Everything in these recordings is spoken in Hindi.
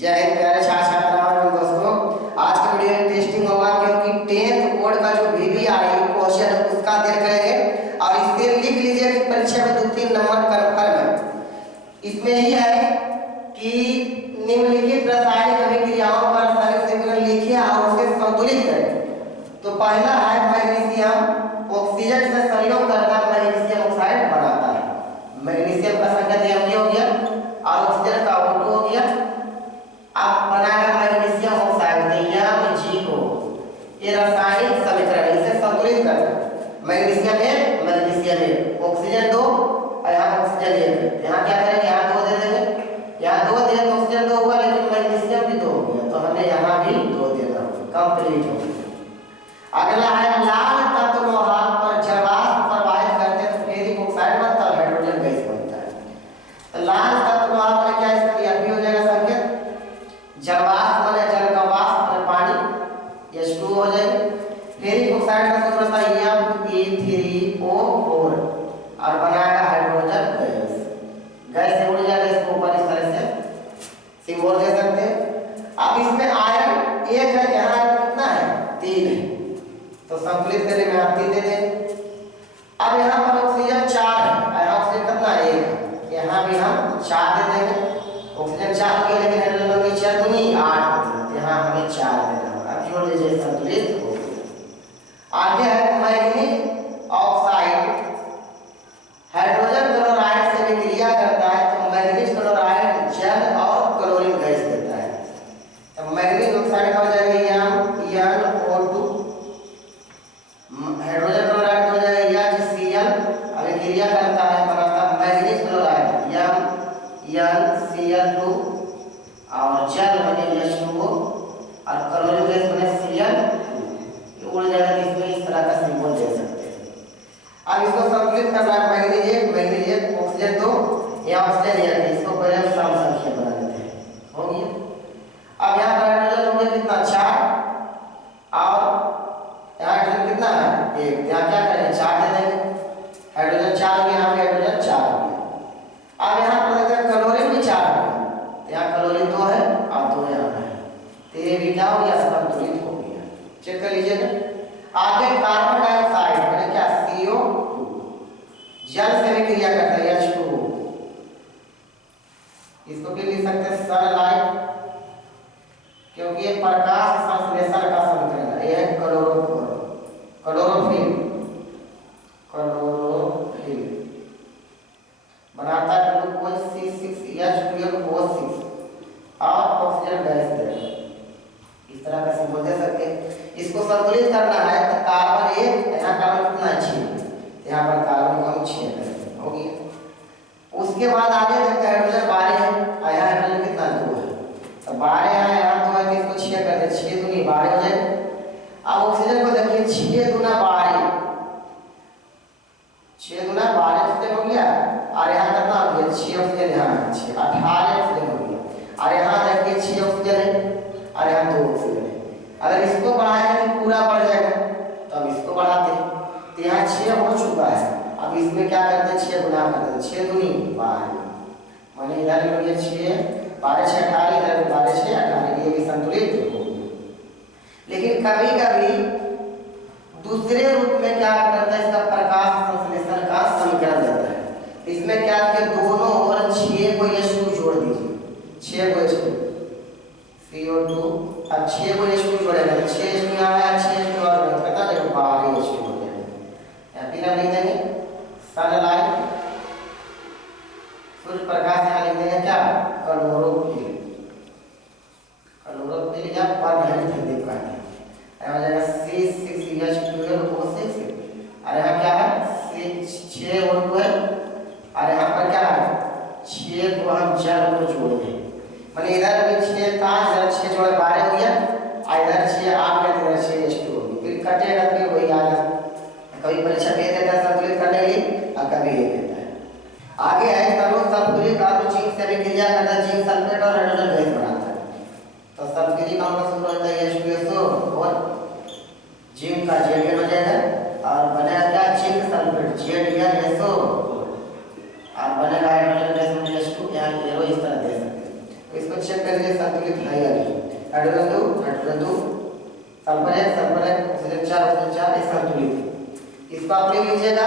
जय हिंद प्यारे छात्र छात्राओं एवं दोस्तों। आज का वीडियो इंटरेस्टिंग होगा क्योंकि 10th बोर्ड का जो VBI क्वेश्चन है उसका देख रहे हैं और इससे लिख लीजिए कि परीक्षा में 2-3 नंबर कन्फर्म है। इसमें ही है कि निम्नलिखित रासायनिक अभिक्रियाओं का रासायनिक समीकरण लिखिए और उसे संतुलित करें। तो पहला है मैग्नीशियम ऑक्सीजन से संयोग करता है मैग्नीशियम ऑक्साइड बनाता है। मैग्नीशियम का संकेत Mg हो गया और ऑक्सीजन का O2 हो गया। अब बनाएगा मैग्नीशियम ऑक्साइड Mg को। ये रासायनिक समीकरण इसे संतुलित करना। मैग्नीशियम 1 मैग्नीशियम 1 ऑक्सीजन 2 और यहाँ ऑक्सीजन 1। यहाँ क्या करेंगे, यहाँ 2 दे देंगे। यहाँ 2 दिया तो ऑक्सीजन 2 हुआ लेकिन मैग्नीशियम भी 2 हो गया तो हमें यहाँ भी 2 देना होगा। कंप्लीट हो गया। अगला है लाल तत्व लोहा पर जब आप प्रवाहित करते हैं तो फेरिक ऑक्साइड बनता है, हाइड्रोजन गैस बनता है। तो लाल तत्व लोहा पर क्या इसका भी हो जाएगा संकेत। जलवाष्प माने जल का वाष्प और पानी H2 हो जाएगा। फेरिक ऑक्साइड का सूत्र था Fe3O4 और बनाएगा हाइड्रोजन गैस। गैस से उड़ जाएगा इसको ऊपर इस तरह से सिंबल दे सकते हैं। अब इसमें आयरन 1 है, यहाँ कितना है 3 है तो संतुलित करने में आप 3 दे देंगे। अब यहाँ पर ऑक्सीजन 4 है, ऑक्सीजन कितना 1 है, यहाँ भी हम 4 दे देंगे। ऑक्सीजन 4 हो गया लेकिन हाइड्रोजन की 4 दूनी 8, यहाँ हमें 4 देना होगा। अब जोड़ लीजिए संतुलित हो गया। आगे है मैग्नीज ऑक्साइड हाइड्रोजन क्लोराइड से भी क्रिया करता है तो मैग्नीज क्लोराइड जल और क्लोरीन गैस देता है। तो मैग्नीज ऑक्साइड का हो जाएगा NO2, हाइड्रोजन क्लोराइड हो जाएगा HCl। अभी क्रिया करता है बनाता मैग्नीज क्लोराइड NCl2 और जल बने H2O और क्लोरीन गैस बने Cl। उड़ जाएगा इसमें इस तरह का सिंबल दे सकते हैं। अब इसको संतुलित करना है मैग्नीज 1 ऑक्सीजन 2 या ऑक्सीजन 1, इसको पहले हम सम संख्या बना लेते हैं। हो गया। अब यहाँ पर हाइड्रोजन हो गया कितना 4 और यहाँ हाइड्रोजन कितना है 1, यहाँ क्या करेंगे 4 दे देंगे। हाइड्रोजन 4 हो गया, यहाँ पे हाइड्रोजन 4 हो गया। अब यहाँ पर देखते हैं क्लोरीन भी 4 हो गया तो यहाँ क्लोरीन 2 है और 2 यहाँ है तो ये भी क्या हो गया संतुलित हो गया। चेक कर लीजिए। आगे कार्बन डाइऑक्साइड मैंने क्या CO2 जल से भी क्रिया करता है H2O। इसको भी लिख सकते हैं सनलाइट क्योंकि ये प्रकाश संश्लेषण का समीकरण है। ये है क्लोरोफिल बनाता है ग्लूकोज C6H12O6 और ऑक्सीजन गैस देगा। इस तरह का सिंबल दे सकते हैं। इसको संतुलित करना है तो कार्बन 1 यहाँ कार्बन कितना 6, यहाँ पर कार्बन को हम 6 करेंगे। हो गया। उसके बाद आगे देखते हैं हाइड्रोजन 12 है, यहाँ हाइड्रोजन कितना 2 है तो 12 यहाँ 2 है तो इसको 6 कर दे, 6 दूनी 12 हो जाएगा। अब ऑक्सीजन को देखिए 6 दूना 12, 6 दूना 12 ऑक्सीजन हो गया और यहाँ कितना हो गया 6 ऑक्सीजन, यहाँ 6 18 ऑक्सीजन हो गया और यहाँ देखिए 6 ऑक्सीजन है और यहाँ 2 ऑक्सीजन है। अगर इसको बढ़ाएंगे तो पूरा बढ़ जाएगा तो अब इसको बढ़ाते हैं तो यहाँ 6 हो चुका है। अब इसमें क्या करते हैं 6 गुना करते हैं, 6 दूनी 12 माने इधर हो गया 6 12 6 18, इधर 12 6 18, ये भी संतुलित हो गया। लेकिन कभी कभी दूसरे रूप में क्या करता है इसका प्रकाश संश्लेषण का समीकरण देता है। इसमें क्या कि दोनों ओर 6 को H2 जोड़ दीजिए, 6 को H2 CO2 अब 6 को H2 जोड़ेगा तो 6 H2 यहाँ है 6 H2 और कितना देखो 12 H2 हो जाएगा। यहाँ फिर हम लिख देंगे सनलाइट सूर्य प्रकाश, यहाँ लिख देंगे क्या क्लोरोफिल या परमाणु हिंदी का है। यहाँ हो जाएगा C6H12O6 और यहाँ क्या है 6O2 है और यहाँ पर क्या है 6 को हम जल को जोड़ेंगे माने इधर भी 6 था, इधर 6 जोड़े 12 हो गया और इधर 6 आ गया, इधर 6 H2 हो गया। फिर कटेगा फिर वही आ गया। कभी परीक्षा दे देता है संतुलित करने के लिए और कभी ये देता है। आगे है सर्वो सल्फ्यूरिक एसिड जिंक से भी क्रिया करता है, जिंक सल्फेट और हाइड्रोजन गैस बनाता है। तो सल्फ्यूरिक अम्ल का सूत्र होता है H2SO और जिंक का Zn हो जाएगा और बनेगा क्या जिंक सल्फेट ZnSO और बनेगा हाइड्रोजन गैस में H2, यहाँ एरो इस तरह दे सकते हैं। तो इसको चेक करिए। संतुलित है या नहीं। हाइड्रोजन 2 सल्फर 1 ऑक्सीजन 4 ये संतुलित है। इसको आप लिख लीजिएगा।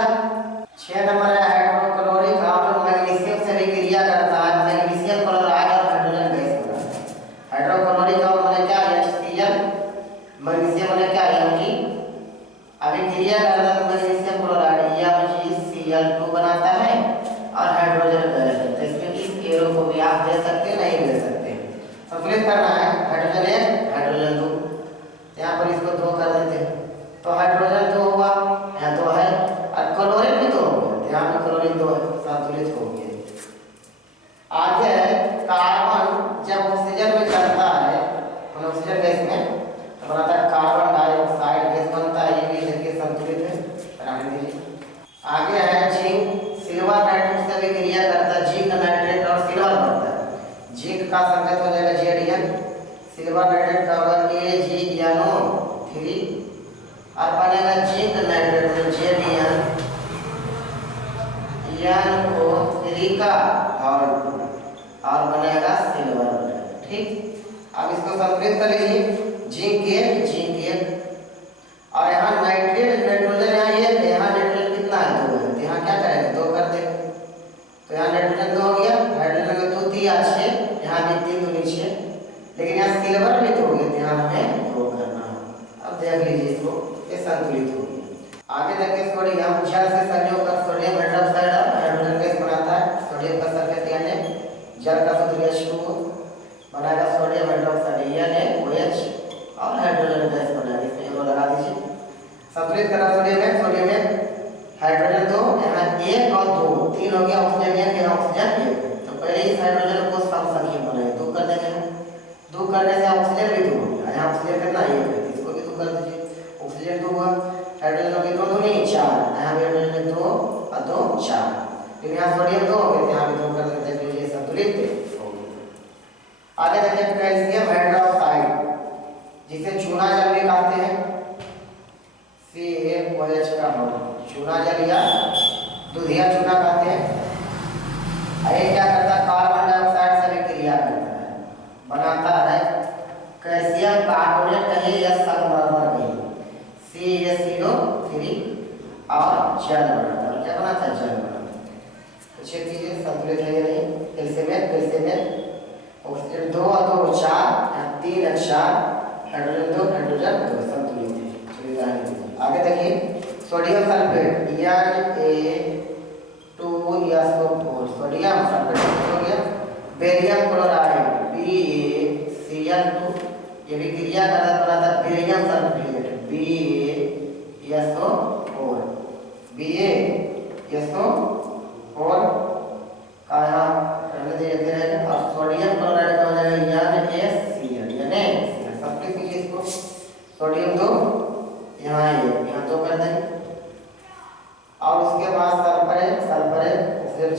6 नंबर है हाइड्रोक्लोरिक अम्ल मैग्नीशियम से भी क्रिया करता है, मैग्नीशियम क्लोराइड और हाइड्रोजन गैस बनाता है। हाइड्रोक्लोरिक अम्ल माने क्या HCl, मैग्नीशियम माने क्या Mg। अभी क्रिया करता है मैग्नीशियम क्लोराइड MgCl2 बनाता है और हाइड्रोजन गैस। तो इसमें इस एरो को भी आप दे सकते हैं, नहीं दे सकते। संतुलित करना है हाइड्रोजन 1 हाइड्रोजन 2, यहाँ पर इसको 2 कर देते हैं तो हाइड्रोजन 2 हुआ, यहाँ 2 है और क्लोरीन भी 2 हो गया, यहाँ पे क्लोरीन 2 है, संतुलित हो गया। आगे है कार्बन जब ऑक्सीजन में चलता है, ऑक्सीजन गैस में तो बनाता है कार्बन डाइऑक्साइड गैस बनता है, ये भी देखिए संतुलित है, बनाने दीजिए। आगे है जिंक सिल्वर नाइट्रेट से भी क्रिया करता है, जिंक नाइट्रेट और सिल्वर बनता है। जिंक का संकेत हो जाएगा Zn, सिल्वर नाइट्रेट का होगा AgNO3 और बनेगा जिंक नाइट्रेट में ZnNO3 का और बनेगा सिल्वर। ठीक, अब इसको संतुलित कर लीजिए। जिंक 1 और यहाँ नाइट्रेट नाइट्रोजन यहाँ 1 है, यहाँ नाइट्रोजन कितना है 2 है, तो यहाँ क्या करेंगे 2 कर देंगे तो यहाँ नाइट्रोजन 2 हो गया, हाइड्रोजन का 2 3 6, यहाँ भी 3 2 6, लेकिन यहाँ सिल्वर भी 2 हो गया, यहाँ हमें 2 करना है। अब देख लीजिए इसको, ये संतुलित हो गया। आगे देखिए सोडियम जल से संयोग कर सोडियम हाइड्रोक्साइड और हाइड्रोजन गैस बनाता है। सोडियम का संकेत यानी जल का सूत्र H2O बनाएगा सोडियम हाइड्रोक्साइड NaOH और हाइड्रोजन गैस बनाएगा, इसमें एरो लगा दीजिए। संतुलित करना सोडियम में हाइड्रोजन 2 यहाँ 1 और 2 3 हो गया, ऑक्सीजन 1 यहाँ ऑक्सीजन 1, तो पहले इस हाइड्रोजन को सम संख्या बनाएंगे, 2 कर देंगे। 2 करने से ऑक्सीजन भी 2 हो गया, यहाँ ऑक्सीजन कितना 1 है, इसको भी 2 कर दीजिए। ऑक्सीजन 2 हुआ, हाइड्रोजन हो गया 2 2 नहीं 4, यहाँ भी हाइड्रोजन 2 और 2 4, लेकिन यहाँ सोडियम 2 हो गया, यहाँ भी 2 कर देते हैं, ये संतुलित हो गया। आगे देखिए कैल्शियम हाइड्रोक्साइड जिसे चूना जल भी कहते हैं, CaOH का होगा, चूना जल या दूधिया चूना कहते हैं। ये क्या करता है कार्बन डाइऑक्साइड से भी क्रिया करता है, बनाता है कैल्शियम कार्बोनेट कहिए या संगमरमर कहिए CaCO3 और जल बनाता है। क्या बनाता है जल बनाता है। तो चेक कीजिए संतुलित है या नहीं। कैल्शियम में ऑक्सीजन 2 और 2 4, 3 और 4, हाइड्रोजन 2 संतुलित है। आगे देखिए sodium sulphate Na2SO4 sodium sulphate हो गया। बेरियम क्लोराइड BaCl2 ये भी क्रिया करता है बेरियम सल्फेट BaSO4 का यहाँ रहने देते रहेगा और सोडियम क्लोराइड का हो जाएगा NaCl संतुलित कीजिए इसको। सोडियम 2 यहाँ 2 कर देंगे और उसके बाद सल्फर है ऑक्सीजन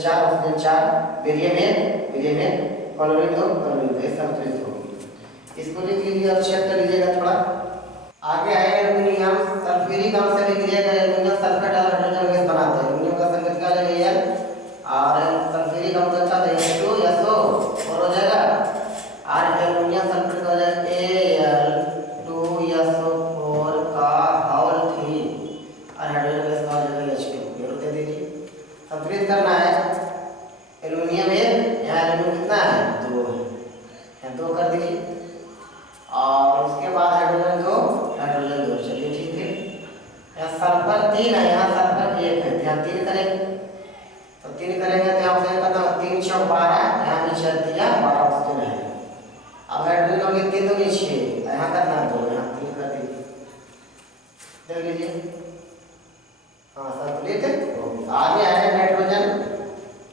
4 बेरियम 1 क्लोरीन 2 संतुलित होगी। इसको लिख लीजिए और चेक कर लीजिएगा थोड़ा। आगे है एल्युमिनियम सल्फ्यूरिक अम्ल से भी क्रिया कर एल्युमिनियम सल्फेट और हाइड्रोजन गैस बनाते हैं। एल्युमिनियम का संकेत क्या है Al और सल्फ्यूरिक अम्ल का H2SO4 हो जाएगा और एल्युमिनियम सल्फेट का हो जाएगा Al2SO4 का होल 3 और हाइड्रोजन गैस का हो जाएगा H2। ये दे दीजिए। संतुलित करना है एल्युमिनियम 1 यहाँ एल्युमिनियम कितना है 2 है, यहाँ 2 कर दीजिए और उसके बाद हाइड्रोजन 2 चलिए ठीक है। यहाँ सल्फर 3 है, यहाँ सल्फर 1 है, यहाँ 3 करेंगे तो 3 करेंगे तो यहाँ ऑक्सीजन का 3 6 12, यहाँ भी 6 दिया 12 ऑक्सीजन है। अब हाइड्रोजन हो गया 3 2 6, यहाँ करना 2, यहाँ 3 कर दीजिए। देख लीजिए हाँ संतुलित हो गया। आगे है नाइट्रोजन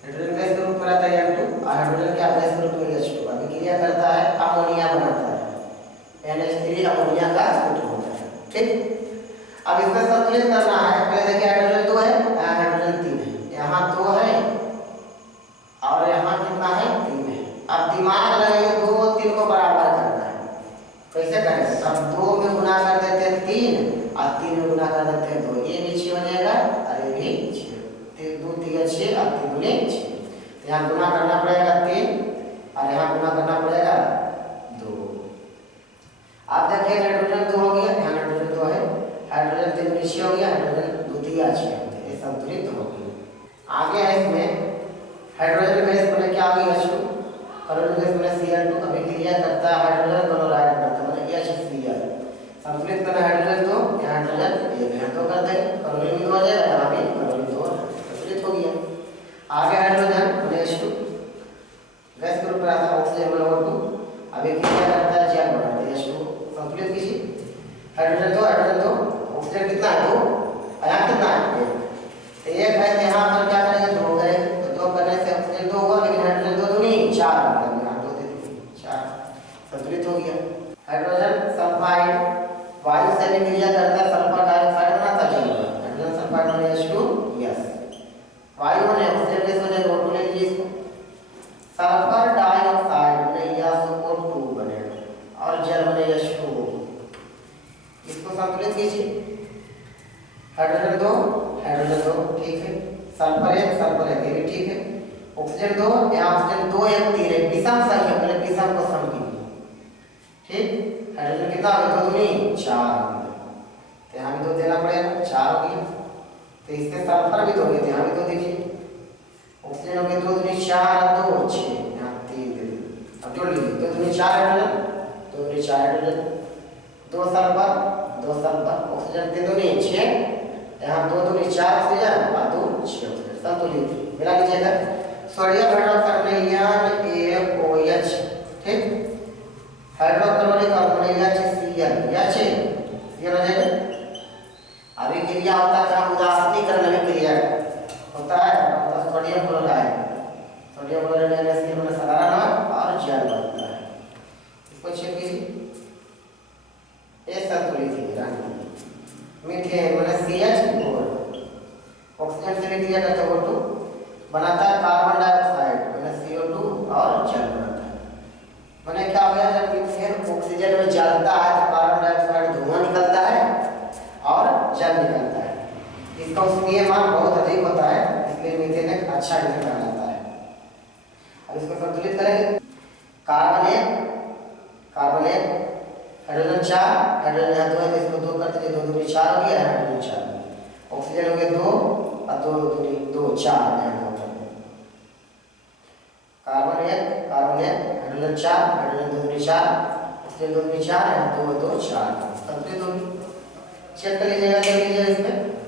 गैस के रूप में रहता है N2 और हाइड्रोजन के गैस के रूप में H2। अभी क्रिया करता है अमोनिया बनाता है NH3 अमोनिया का सूत्र होता है। ठीक, अब इसमें संतुलित करना है। पहले देखिए हाइड्रोजन 2 है, हाइड्रोजन 3 है, यहाँ 2 है और यहाँ कितना है 3 है। अब दिमाग लगाइए 2 और 3 को बराबर करना है। कैसे करें, सब 2 में गुना कर देते हैं 3 और 3 में गुना कर देते हैं 2, ये भी 6 हो जाएगा और ये भी 6, 2 3 6 और 3 दूनी 6। यहाँ गुना करना पड़ेगा 3 और यहाँ गुना करना पड़ेगा देखिए हाइड्रोजन 2 हो गया, यहाँ हाइड्रोजन 2 है, हाइड्रोजन 3 नीचे हो गया, हाइड्रोजन द्वितीय अच्छे होते हैं, संतुलित हो गए। आगे है इसमें हाइड्रोजन बेस बने क्या आ गई H2, क्लोरीन बेस बने Cl2, अभी क्रिया करता है हाइड्रोजन क्लोराइड बनता है मतलब HCl, संतुलित करना हाइड्रोजन 2, यहाँ हाइड्रोजन ये तो कर देंगे, क्लोरीन भी 2 हो जाएगा, यहाँ भी क्लोरीन 2 संतुलित हो गया। आगे हाइड्रोजन बने H2, गैस ग्रुप पर आता है ऑक्सीजन बने O2, अभी क्रिया करता है Cl बनाता है H2, संतुलित कीजिए, हाइड्रोजन 2, ऑक्सीजन कितना है 2, यहाँ कितना है 1, तो 1 है तो यहाँ पर क्या करेंगे 2 करेंगे, तो 2 करने से ऑक्सीजन 2 होगा, लेकिन हाइड्रोजन 2 दूनी 4 मतलब यहाँ 2 दे दी 4, संतुलित हो गया। हाइड्रोजन सल्फाइड वायु से भी क्रिया करता है, सल्फर डाइऑक्साइड बनाता है, हाइड्रोजन सल्फाइड बने H2 यस, वायु बने ऑक्सीजन गैस बने O2, ले लीजिए इसको, सल्फर डाइऑक्साइड बने O2 बने और जल बने H2, इसको संतुलित कीजिए, हाइड्रोजन 2 ठीक है, सल्फर 1 ये भी ठीक है, ऑक्सीजन 2 यहाँ ऑक्सीजन 2 1 3 है, विषम संख्या पहले विषम को सम कीजिए, ठीक, हाइड्रोजन कितना हो गया 2 दूनी 4, तो यहाँ भी 2 देना पड़ेगा 4 हो गया, तो इसके सल्फर भी 2 गए, यहाँ भी 2 देखिए, ऑक्सीजन हो गया 2 दूनी 4 2 6, यहाँ 3 दे दी, अब जोड़ लीजिए 2 दूनी 4 हाइड्रोजन, 2 दूनी 4 हाइड्रोजन, 2 सल्फर, ऑक्सीजन 3 दूनी 6, यहाँ 2 दूनी 4 ऑक्सीजन और 2 6 ऑक्सीजन, संतुलित मिला लीजिएगा। सोडियम हाइड्रोक्साइड NaOH, ठीक, हाइड्रोक्लोरिक कार्बन HCl हो जाएगा। अभी क्रिया होता है क्या, उदासीनीकरण में क्रिया होता है, मतलब सोडियम क्लोराइड NaCl में साधारण और जल बनता है, इसको चेक कीजिए, ये संतुलित है। मीथेन माने CH4, ऑक्सीजन से भी क्रिया करता है O2, बनाता है कार्बन डाइऑक्साइड माने CO2 और जल बनाता है, माने क्या हो गया जब मीथेन ऑक्सीजन में जलता है तो कार्बन डाइऑक्साइड धुआं निकलता है और जल निकलता है, इसका उष्मीय मान बहुत अधिक होता है, इसलिए मीथेन एक अच्छा गैस कहलाता है। अब इसको संतुलित करेंगे, कार्बन 1 हाइड्रोजन 4, हाइड्रोजन यहाँ 2 है तो इसको 2 करते हैं, 2 दूनी 4 हो गया, हाइड्रोजन 4, ऑक्सीजन हो गया 2 और 2 दूनी 2 4, यहाँ 2 करते हैं, कार्बन 1 हाइड्रोजन 4, हाइड्रोजन 2 दूनी 4, ऑक्सीजन 2 दूनी 4, यहाँ 2 2 4, संतुलित होगी। चेक कर लीजिएगा, देख लीजिए इसमें